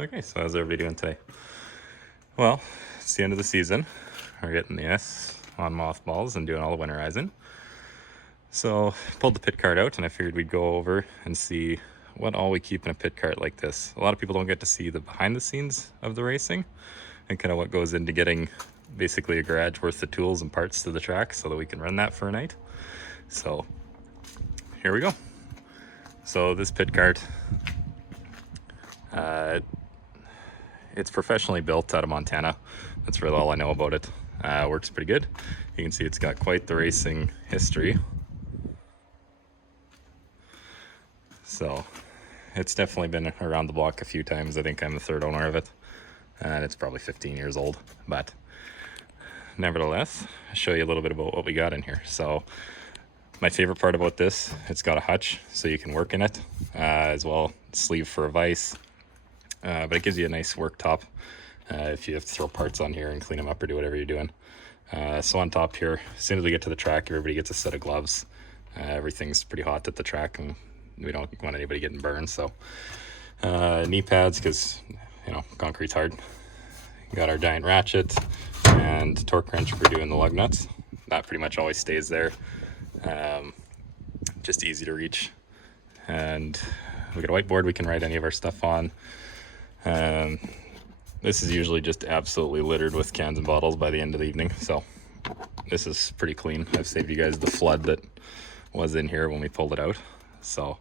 Okay, so how's everybody doing today? Well, it's the end of the season. We're getting the S on mothballs and doing all the winterizing. So pulled the pit cart out and I figured we'd go over and see what all we keep in a pit cart like this. A lot of people don't get to see the behind the scenes of the racing and kind of what goes into getting basically a garage worth of tools and parts to the track so that we can run that for a night. So here we go. So this pit cart, it's professionally built out of Montana. That's really all I know about it. Works pretty good. You can see it's got quite the racing history. So it's definitely been around the block a few times. I think I'm the third owner of it. And it's probably 15 years old. But nevertheless, I'll show you a little bit about what we got in here. So my favorite part about this, it's got a hutch so you can work in it, as well sleeve for a vise. But it gives you a nice work top if you have to throw parts on here and clean them up or do whatever you're doing. So on top here, as soon as we get to the track, everybody gets a set of gloves. Everything's pretty hot at the track and we don't want anybody getting burned. So knee pads, because concrete's hard. Got our giant ratchet and torque wrench for doing the lug nuts. That pretty much always stays there. Just easy to reach. And we got a whiteboard we can write any of our stuff on. This is usually just absolutely littered with cans and bottles by the end of the evening, so this is pretty clean. I've saved you guys the flood that was in here when we pulled it out. So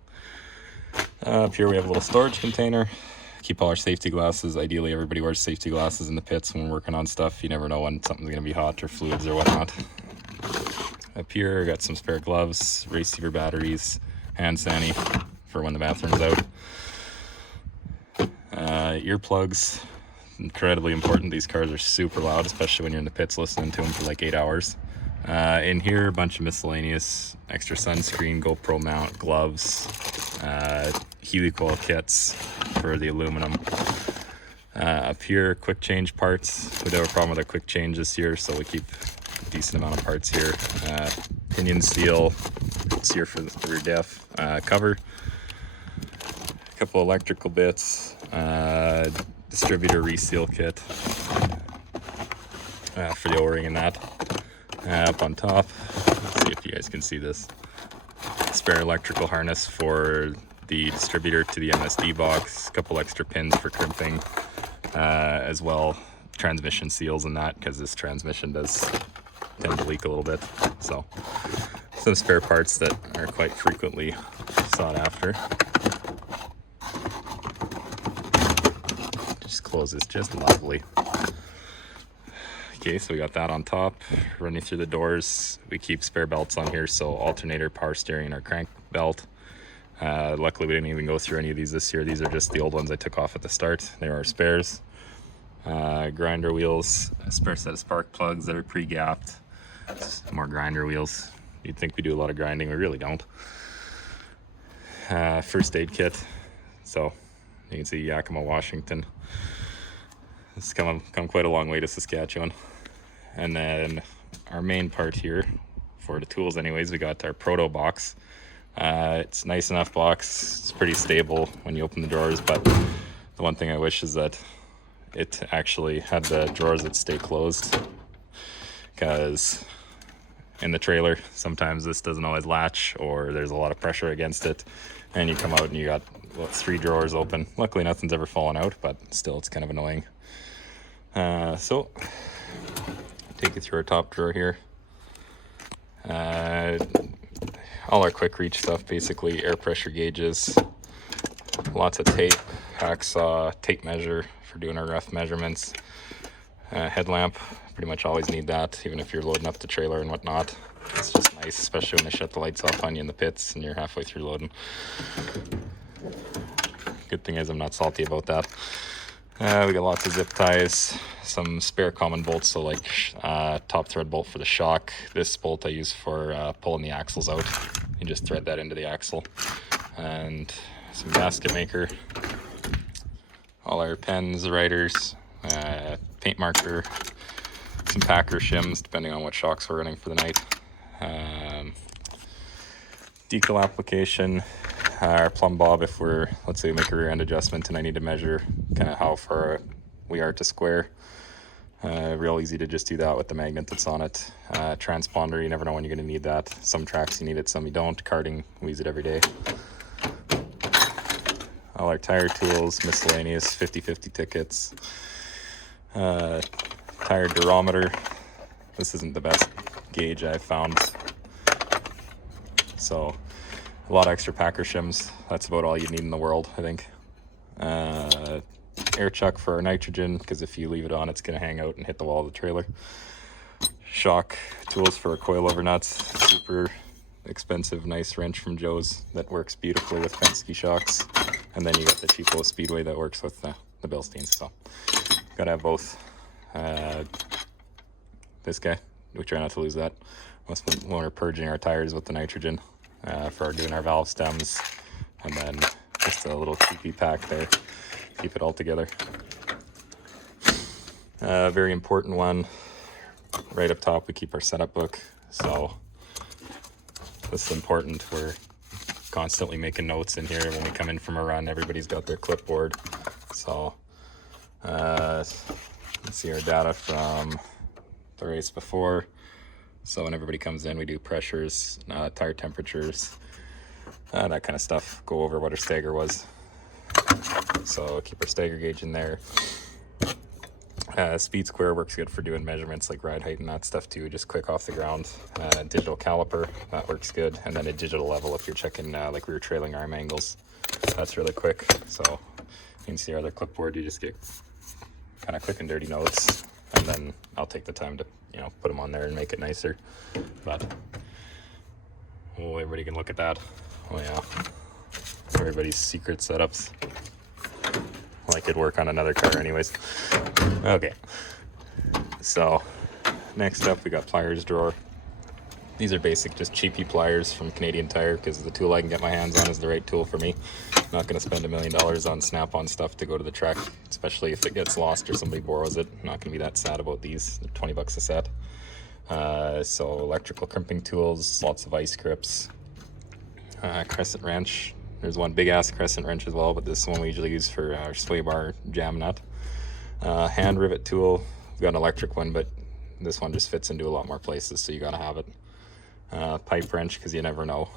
up here we have a little storage container. Keep all our safety glasses. Ideally everybody wears safety glasses in the pits when we're working on stuff. You never know when something's going to be hot or fluids or whatnot. Up here I got some spare gloves, receiver batteries, hand sani for when the bathroom's out. Earplugs, incredibly important. These cars are super loud, especially when you're in the pits listening to them for like 8 hours. In here, a bunch of miscellaneous extra sunscreen, GoPro mount, gloves, helicoil kits for the aluminum. Up here, quick change parts. We don't have a problem with our quick change this year, so we keep a decent amount of parts here. Pinion steel, it's here for the rear def cover. A couple electrical bits, distributor reseal kit for the O-ring and that. Up on top, let's see if you guys can see this. Spare electrical harness for the distributor to the MSD box, a couple extra pins for crimping, as well transmission seals and that, because this transmission does tend to leak a little bit. So some spare parts that are quite frequently sought after. Just closes just lovely. Okay, so we got that on top. Running through the doors, we keep spare belts on here, so alternator, power steering, and our crank belt. Luckily we didn't even go through any of these this year. These are just the old ones I took off at the start. They are our spares. Grinder wheels, a spare set of spark plugs that are pre-gapped. More grinder wheels. You'd think we do a lot of grinding, we really don't. First aid kit. So you can see Yakima, Washington. It's come quite a long way to Saskatchewan. And then our main part here, for the tools anyways, we got our proto box. It's a nice enough box. It's pretty stable when you open the drawers, but the one thing I wish is that it actually had the drawers that stay closed, because in the trailer sometimes this doesn't always latch or there's a lot of pressure against it and you come out and you got 3 drawers open. Luckily nothing's ever fallen out, but still it's kind of annoying. So take you through our top drawer here. All our quick reach stuff, basically air pressure gauges, lots of tape, hacksaw, tape measure for doing our rough measurements, headlamp. Pretty much always need that, even if you're loading up the trailer and whatnot. It's just nice, especially when they shut the lights off on you in the pits and you're halfway through loading. Good thing is I'm not salty about that. We got lots of zip ties, some spare common bolts, so like top thread bolt for the shock. This bolt I use for pulling the axles out. You just thread that into the axle. And some gasket maker. All our pens, writers, paint marker, some packer shims depending on what shocks we're running for the night. Decal application, our plumb bob, if we're, let's say we make a rear end adjustment and I need to measure kind of how far we are to square. Real easy to just do that with the magnet that's on it. Transponder, you never know when you're going to need that. Some tracks you need it, some you don't. Karting, we use it every day. All our tire tools, miscellaneous 50/50 tickets. Tire durometer. This isn't the best gauge I've found. So a lot of extra packer shims. That's about all you need in the world, I think. Air chuck for our nitrogen, because if you leave it on, it's going to hang out and hit the wall of the trailer. Shock tools for our coilover nuts. Super expensive, nice wrench from Joe's that works beautifully with Penske shocks. And then you got the cheapo Speedway that works with the Bilsteins. So gotta have both. This guy, we try not to lose that. When we're purging our tires with the nitrogen for doing our valve stems, and then just a little TP pack there. Keep it all together. Very important one, right up top we keep our setup book. So this is important. We're constantly making notes in here when we come in from a run. Everybody's got their clipboard. So let's see our data from the race before. So when everybody comes in, we do pressures, tire temperatures, that kind of stuff. Go over what our stagger was. So keep our stagger gauge in there. Speed square works good for doing measurements like ride height and that stuff too, just quick off the ground. Digital caliper, that works good. And then a digital level if you're checking like rear trailing arm angles. That's really quick. So you can see our other clipboard, you just get kind of quick and dirty notes. And then I'll take the time to, you know, put them on there and make it nicer. But, oh, everybody can look at that. Oh yeah. Everybody's secret setups. Like it'd work on another car anyways. Okay, so next up we got pliers drawer. These are basic, just cheapy pliers from Canadian Tire, because the tool I can get my hands on is the right tool for me. I'm not going to spend $1 million on Snap-on stuff to go to the track, especially if it gets lost or somebody borrows it. I'm not going to be that sad about these. They're 20 bucks a set. So electrical crimping tools, lots of ice grips, crescent wrench. There's one big ass crescent wrench as well, but this is one we usually use for our sway bar jam nut. Hand rivet tool. We've got an electric one, but this one just fits into a lot more places, so you gotta have it. Pipe wrench, because you never know.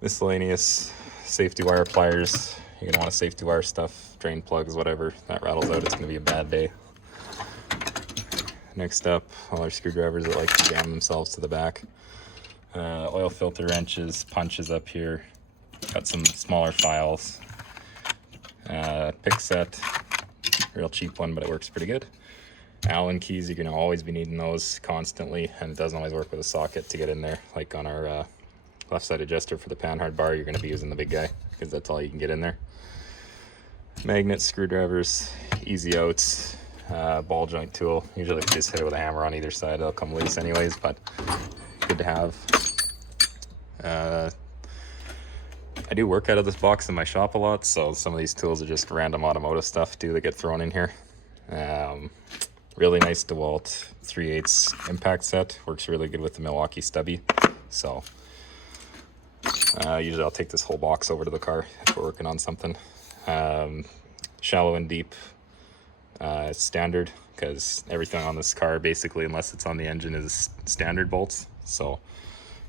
Miscellaneous safety wire pliers. You're gonna want to safety wire stuff, drain plugs, whatever. That rattles out, it's gonna be a bad day. Next up, all our screwdrivers that like to jam themselves to the back. Oil filter wrenches, punches up here. Got some smaller files. Pick set, real cheap one, but it works pretty good. Allen keys, you're gonna always be needing those constantly, and it doesn't always work with a socket to get in there. Like on our left side adjuster for the panhard bar, you're gonna be using the big guy because that's all you can get in there. Magnets, screwdrivers, easy outs, ball joint tool. Usually if you just hit it with a hammer on either side, it'll come loose anyways, but good to have. I do work out of this box in my shop a lot, so some of these tools are just random automotive stuff too that get thrown in here. Really nice DeWalt 3/8 impact set. Works really good with the Milwaukee stubby. So usually I'll take this whole box over to the car if we're working on something. Shallow and deep standard, because everything on this car basically, unless it's on the engine, is standard bolts. So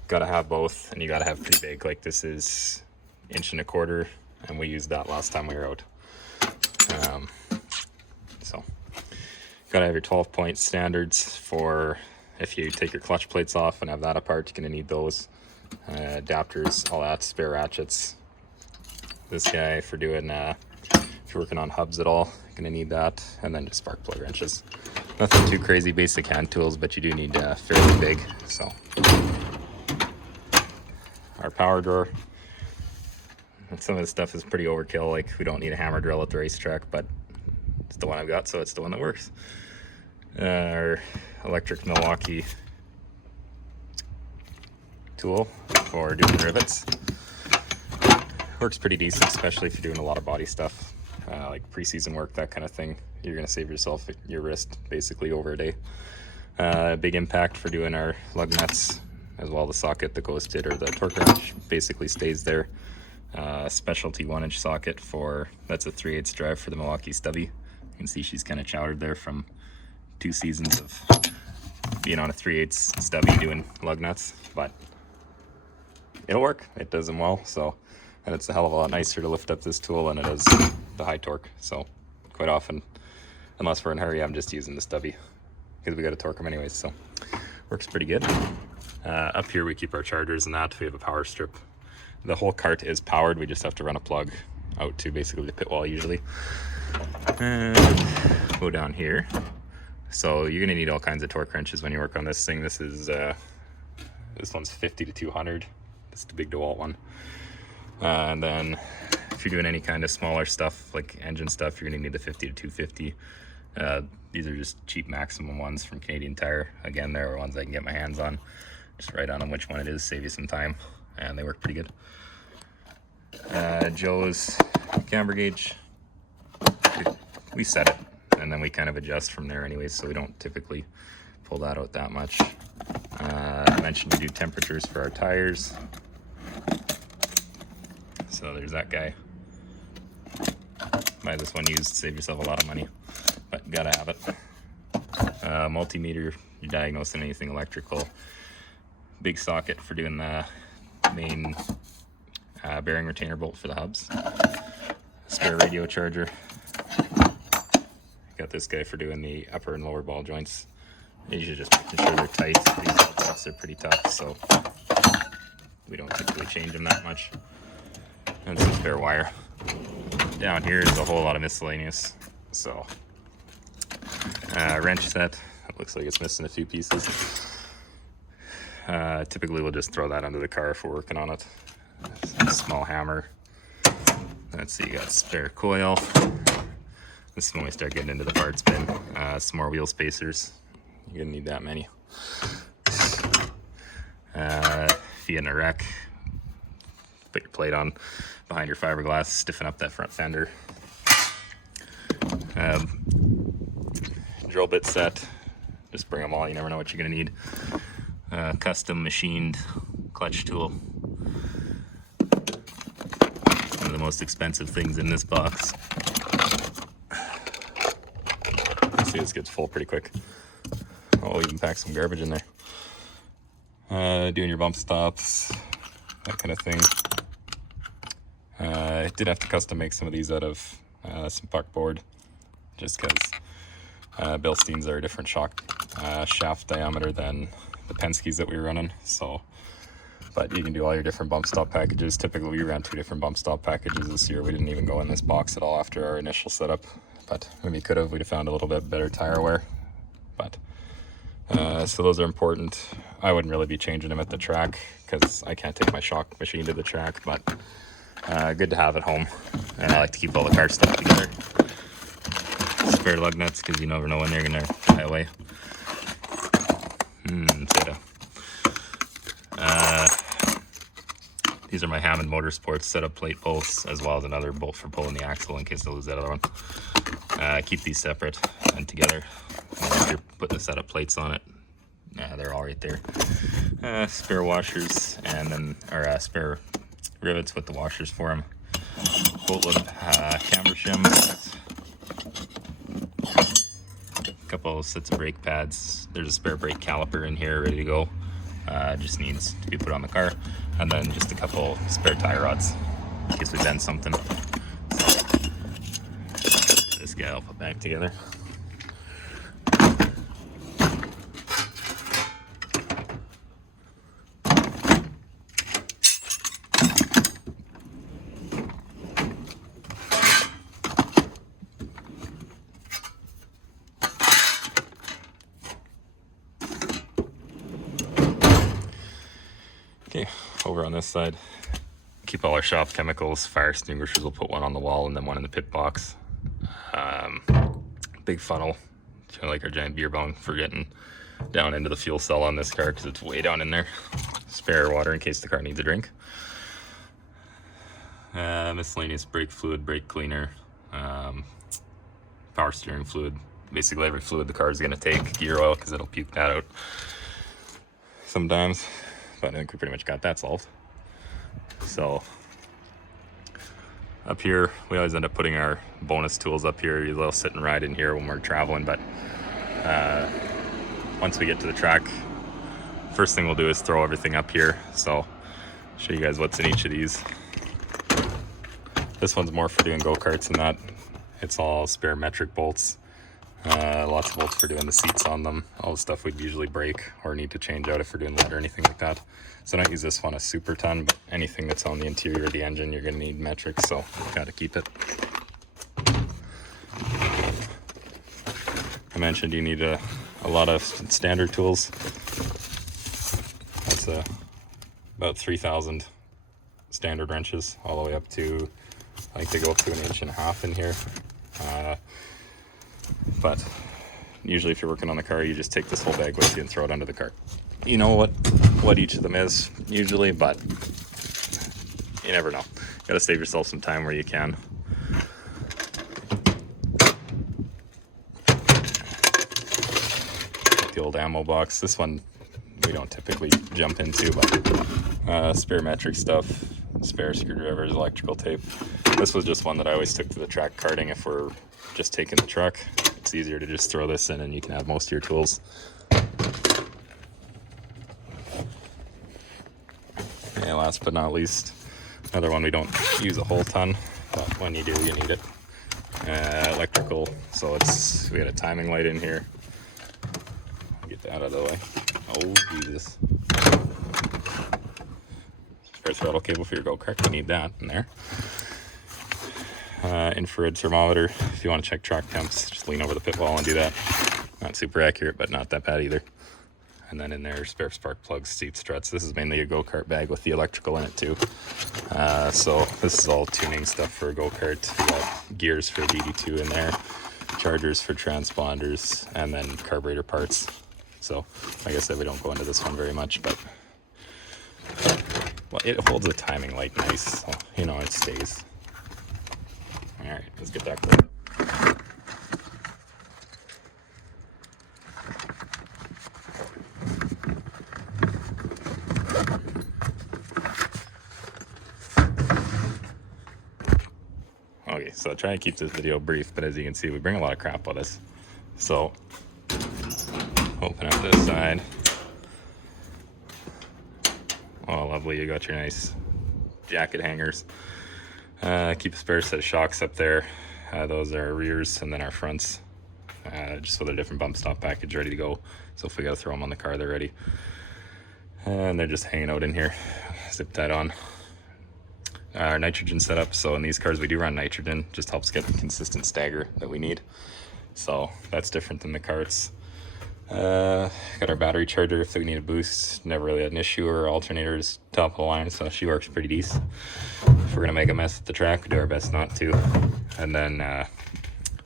gotta have both, and you gotta have pretty big. Like this is 1.25 inches, and we used that last time we were out. So gotta have your 12-point standards for if you take your clutch plates off and have that apart. You're gonna need those. Adapters, all that, spare ratchets. This guy for doing if you're working on hubs at all, you're gonna need that. And then just spark plug wrenches. Nothing too crazy, basic hand tools, but you do need fairly big. So our power drawer. Some of this stuff is pretty overkill. Like we don't need a hammer drill at the racetrack, but it's the one I've got, so it's the one that works. Our electric Milwaukee tool for doing rivets. Works pretty decent, especially if you're doing a lot of body stuff, like preseason work, that kind of thing. You're gonna save yourself your wrist basically over a day. Big impact for doing our lug nuts. as well. The socket that goes to it, or the torque wrench, basically stays there. Specialty 1-inch socket for, that's a 3/8 drive for the Milwaukee Stubby. You can see she's kind of chowdered there from 2 seasons of being on a 3/8 Stubby doing lug nuts, but it'll work. It does them well. So, and it's a hell of a lot nicer to lift up this tool than it is the high torque. So quite often, unless we're in a hurry, I'm just using the Stubby because we got to torque them anyways. So works pretty good. Up here we keep our chargers and that. We have a power strip. The whole cart is powered. We just have to run a plug out to basically the pit wall usually. And go down here. So you're gonna need all kinds of torque wrenches when you work on this thing. This is this one's 50 to 200. It's the big DeWalt one. And then if you're doing any kind of smaller stuff like engine stuff, you're gonna need the 50 to 250. These are just cheap Maximum ones from Canadian Tire. Again, there are ones I can get my hands on. Just write on them which one it is, save you some time, and they work pretty good. Joe's camber gauge, we set it, and then we kind of adjust from there anyways, so we don't typically pull that out that much. I mentioned we do temperatures for our tires. So there's that guy. Buy this one used, save yourself a lot of money, but gotta have it. Multimeter, you're diagnosing anything electrical. Big socket for doing the main bearing retainer bolt for the hubs. Spare radio charger. Got this guy for doing the upper and lower ball joints. You should just make sure they're tight. These ball joints are pretty tough, so we don't typically change them that much. And some spare wire. Down here is a whole lot of miscellaneous. So, wrench set. It looks like it's missing a few pieces. Typically we'll just throw that under the car if we're working on it. A small hammer. Let's see, you got spare coil. This is when we start getting into the parts bin. Some more wheel spacers. You're gonna need that many. If you get in a wreck, put your plate on behind your fiberglass, stiffen up that front fender. Drill bit set. Just bring them all, you never know what you're gonna need. Custom machined clutch tool. One of the most expensive things in this box. See, this gets full pretty quick. Oh, even pack some garbage in there. Doing your bump stops, that kind of thing. I did have to custom make some of these out of some puck board, just because Bilsteins are a different shaft diameter than the Penske's that we were running. So, but you can do all your different bump stop packages. Typically, we ran 2 different bump stop packages this year. We didn't even go in this box at all after our initial setup, but when we could have, we'd have found a little bit better tire wear. But so those are important. I wouldn't really be changing them at the track because I can't take my shock machine to the track, but good to have at home. And I like to keep all the car stuff together. Spare lug nuts because you never know when they're gonna fly away. Potato. These are my Hammond Motorsports setup plate bolts, as well as another bolt for pulling the axle in case I lose that other one. Keep these separate and together. And if you're putting the setup plates on it, they're all right there. Spare washers, and then spare rivets with the washers for them. Boatload of camber shims. A couple sets of brake pads. There's a spare brake caliper in here ready to go. Just needs to be put on the car. And then just a couple spare tie rods in case we bend something. So, this guy I'll put back together. Okay, over on this side, keep all our shop chemicals. Fire extinguishers, we'll put one on the wall and then one in the pit box. Big funnel, kind of like our giant beer bong for getting down into the fuel cell on this car because it's way down in there. Spare water in case the car needs a drink. Miscellaneous brake fluid, brake cleaner, power steering fluid. Basically every fluid the car is going to take. Gear oil because it'll puke that out sometimes. but I think we pretty much got that solved. So up here, we always end up putting our bonus tools up here. They'll sit and ride in here when we're traveling, but once we get to the track, first thing we'll do is throw everything up here. So show you guys what's in each of these. This one's more for doing go-karts and that. It's all spare metric bolts. Lots of bolts for doing the seats on them. All the stuff we'd usually break or need to change out if we're doing lead or anything like that. So I don't use this one a super ton, but anything that's on the interior of the engine, you're gonna need metric, so gotta keep it. I mentioned you need a lot of standard tools. That's about 3,000 standard wrenches, all the way up to, I think they go up to 1.5 inches in here. But usually if you're working on the car, you just take this whole bag with you and throw it under the cart. You know what each of them is usually, but you never know. You gotta save yourself some time where you can. The old ammo box. This one we don't typically jump into, but spare metric stuff, spare screwdrivers, electrical tape. This was just one that I always took to the track karting if we're just taking the truck. It's easier to just throw this in and you can have most of your tools. And last but not least, another one we don't use a whole ton, but when you do, you need it. Electrical, so we got a timing light in here. I'll get that out of the way. Oh, Jesus. Spare throttle cable for your go-kart, you need that in there. Infrared thermometer, if you want to check track temps, just lean over the pit wall and do that. Not super accurate, but not that bad either. And then in there, spare spark plugs, seat struts. This is mainly a go-kart bag with the electrical in it too. So this is all tuning stuff for a go-kart. We got gears for a DD2 in there, chargers for transponders, and then carburetor parts. So like I said, we don't go into this one very much, but well, it holds the timing light nice, so you know it stays. All right, let's get that going. Okay, so I try and keep this video brief, but as you can see, we bring a lot of crap with us. So, open up this side. Oh, lovely, you got your nice jacket hangers. Keep a spare set of shocks up there. Those are our rears and then our fronts, just with a different bump stop package ready to go. So if we gotta throw them on the car, they're ready. And they're just hanging out in here. Zip that on. Our nitrogen setup. So in these cars we do run nitrogen, just helps get the consistent stagger that we need. So that's different than the carts. Got our battery charger if we need a boost. Never really had an issue. Our alternator's top of the line, so she works pretty decent. If we're gonna make a mess at the track, we do our best not to. And then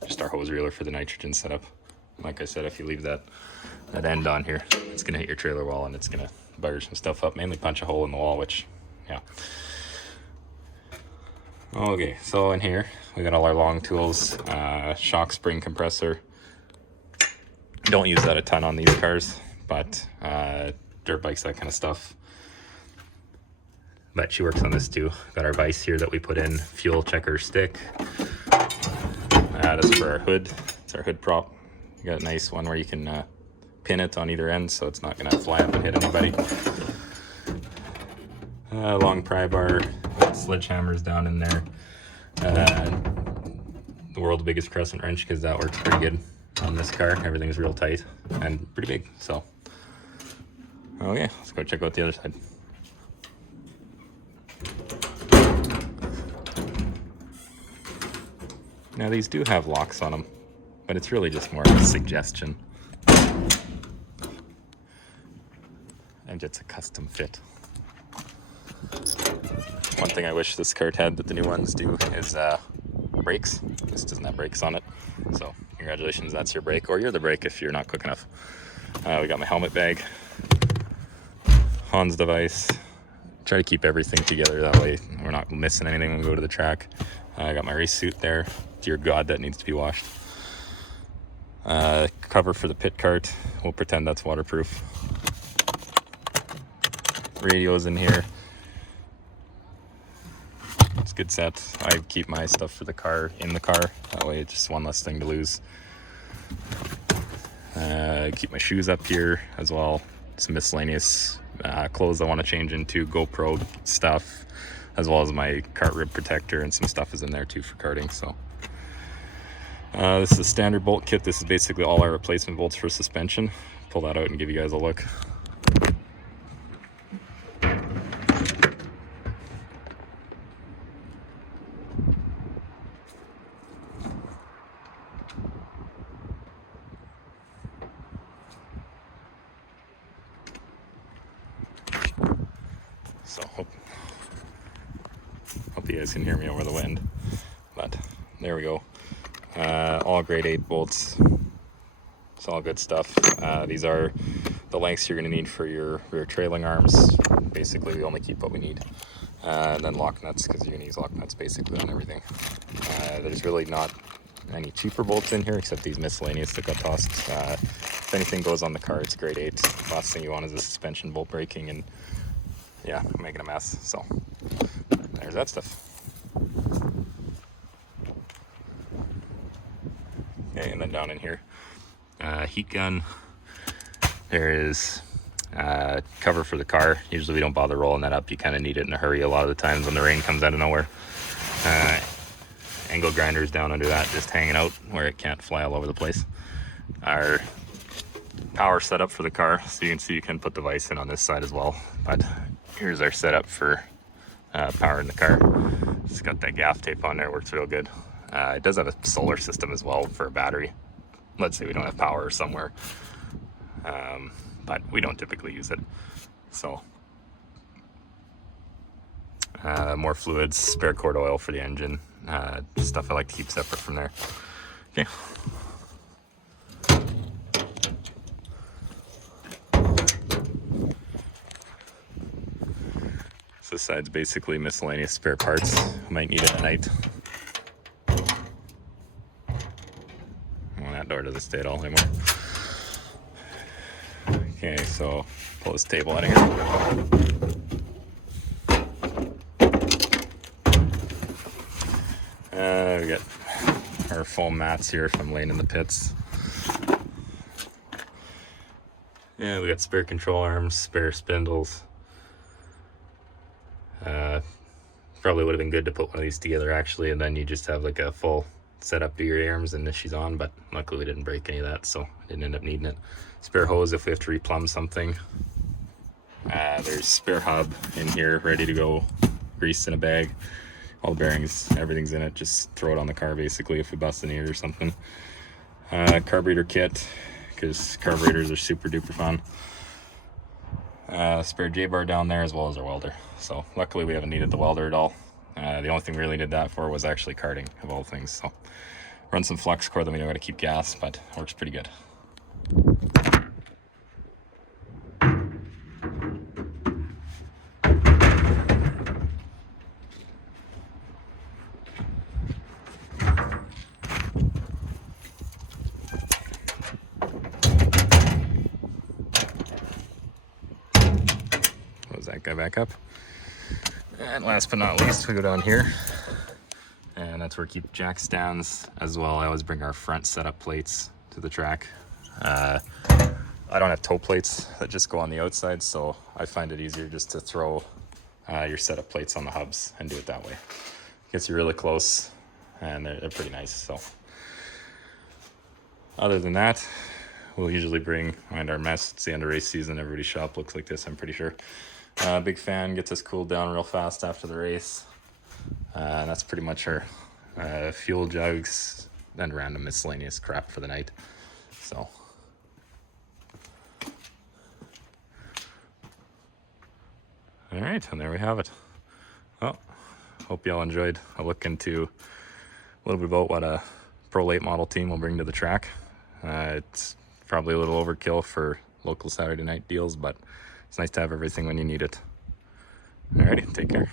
just our hose reeler for the nitrogen setup. Like I said, if you leave that end on here, it's gonna hit your trailer wall and it's gonna bugger some stuff up. Mainly punch a hole in the wall, which, yeah. Okay, so in here we got all our long tools, shock spring compressor. Don't use that a ton on these cars, but dirt bikes, that kind of stuff. But she works on this too. Got our vise here that we put in, fuel checker stick. This is for our hood. It's our hood prop. You got a nice one where you can pin it on either end so it's not gonna fly up and hit anybody. Long pry bar, sledgehammers down in there. The world's biggest crescent wrench because that works pretty good on this car. Everything's real tight and pretty big. So, okay, let's go check out the other side. Now these do have locks on them, but it's really just more of a suggestion. And it's a custom fit. One thing I wish this cart had that the new ones do is brakes. This doesn't have brakes on it. So congratulations, that's your brake, or you're the brake if you're not quick enough. We got my helmet bag, Hans device. Try to keep everything together, that way we're not missing anything when we go to the track. I got my race suit there. Dear God, that needs to be washed. Cover for the pit cart. We'll pretend that's waterproof. radios in here. It's a good set. I keep my stuff for the car in the car. That way it's just one less thing to lose. Keep my shoes up here as well. Some miscellaneous clothes I want to change into, GoPro stuff, as well as my cart rib protector, and some stuff is in there too for karting. So this is a standard bolt kit. This is basically all our replacement bolts for suspension. Pull that out and give you guys a look. So hope you guys can hear me over the wind, but there we go. All grade 8 bolts. It's all good stuff. These are the lengths you're going to need for your rear trailing arms. Basically, we only keep what we need. And then lock nuts, because you're going to use lock nuts basically on everything. There's really not any cheaper bolts in here except these miscellaneous that got tossed. If anything goes on the car, it's grade 8. Last thing you want is a suspension bolt breaking and yeah, making a mess. So there's that stuff. Okay, and then down in here, heat gun. There is cover for the car. Usually we don't bother rolling that up. You kind of need it in a hurry a lot of the times when the rain comes out of nowhere. Angle grinders down under that, just hanging out where it can't fly all over the place. Our power setup for the car, so you can see you can put the vise in on this side as well. But here's our setup for powering the car. It's got that gaff tape on there, works real good. It does have a solar system as well for a battery. Let's say we don't have power somewhere, but we don't typically use it. So more fluids, spare cord oil for the engine, stuff I like to keep separate from there. Okay. This side's basically miscellaneous spare parts. Might need it at night. Well, that door doesn't stay at all anymore. Okay, so pull this table out of here. We got our foam mats here from laying in the pits. Yeah, we got spare control arms, spare spindles. Probably would have been good to put one of these together actually, and then you just have like a full setup to your arms and she's on, but luckily we didn't break any of that, so I didn't end up needing it. Spare hose if we have to replumb something. There's spare hub in here ready to go, grease in a bag, all the bearings, everything's in it. Just throw it on the car basically if we bust an ear or something. Carburetor kit, because carburetors are super duper fun. Spare J-bar down there as well as our welder. So luckily we haven't needed the welder at all. The only thing we really did that for was actually karting of all things. So run some flux core, then we know how to keep gas, but it works pretty good. Close that guy back up. And last but not least, we go down here, and that's where we keep jack stands as well. I always bring our front setup plates to the track. I don't have toe plates that just go on the outside, so I find it easier just to throw your setup plates on the hubs and do it that way. Gets you really close, and they're pretty nice. So other than that, we'll usually bring behind our mess. It's the end of race season. Everybody's shop looks like this, I'm pretty sure. Big fan, gets us cooled down real fast after the race. And that's pretty much our fuel jugs and random miscellaneous crap for the night. So all right, and there we have it. Well, hope y'all enjoyed a look into a little bit about what a Pro Late Model team will bring to the track. It's probably a little overkill for local Saturday night deals, but it's nice to have everything when you need it. Alrighty, take care.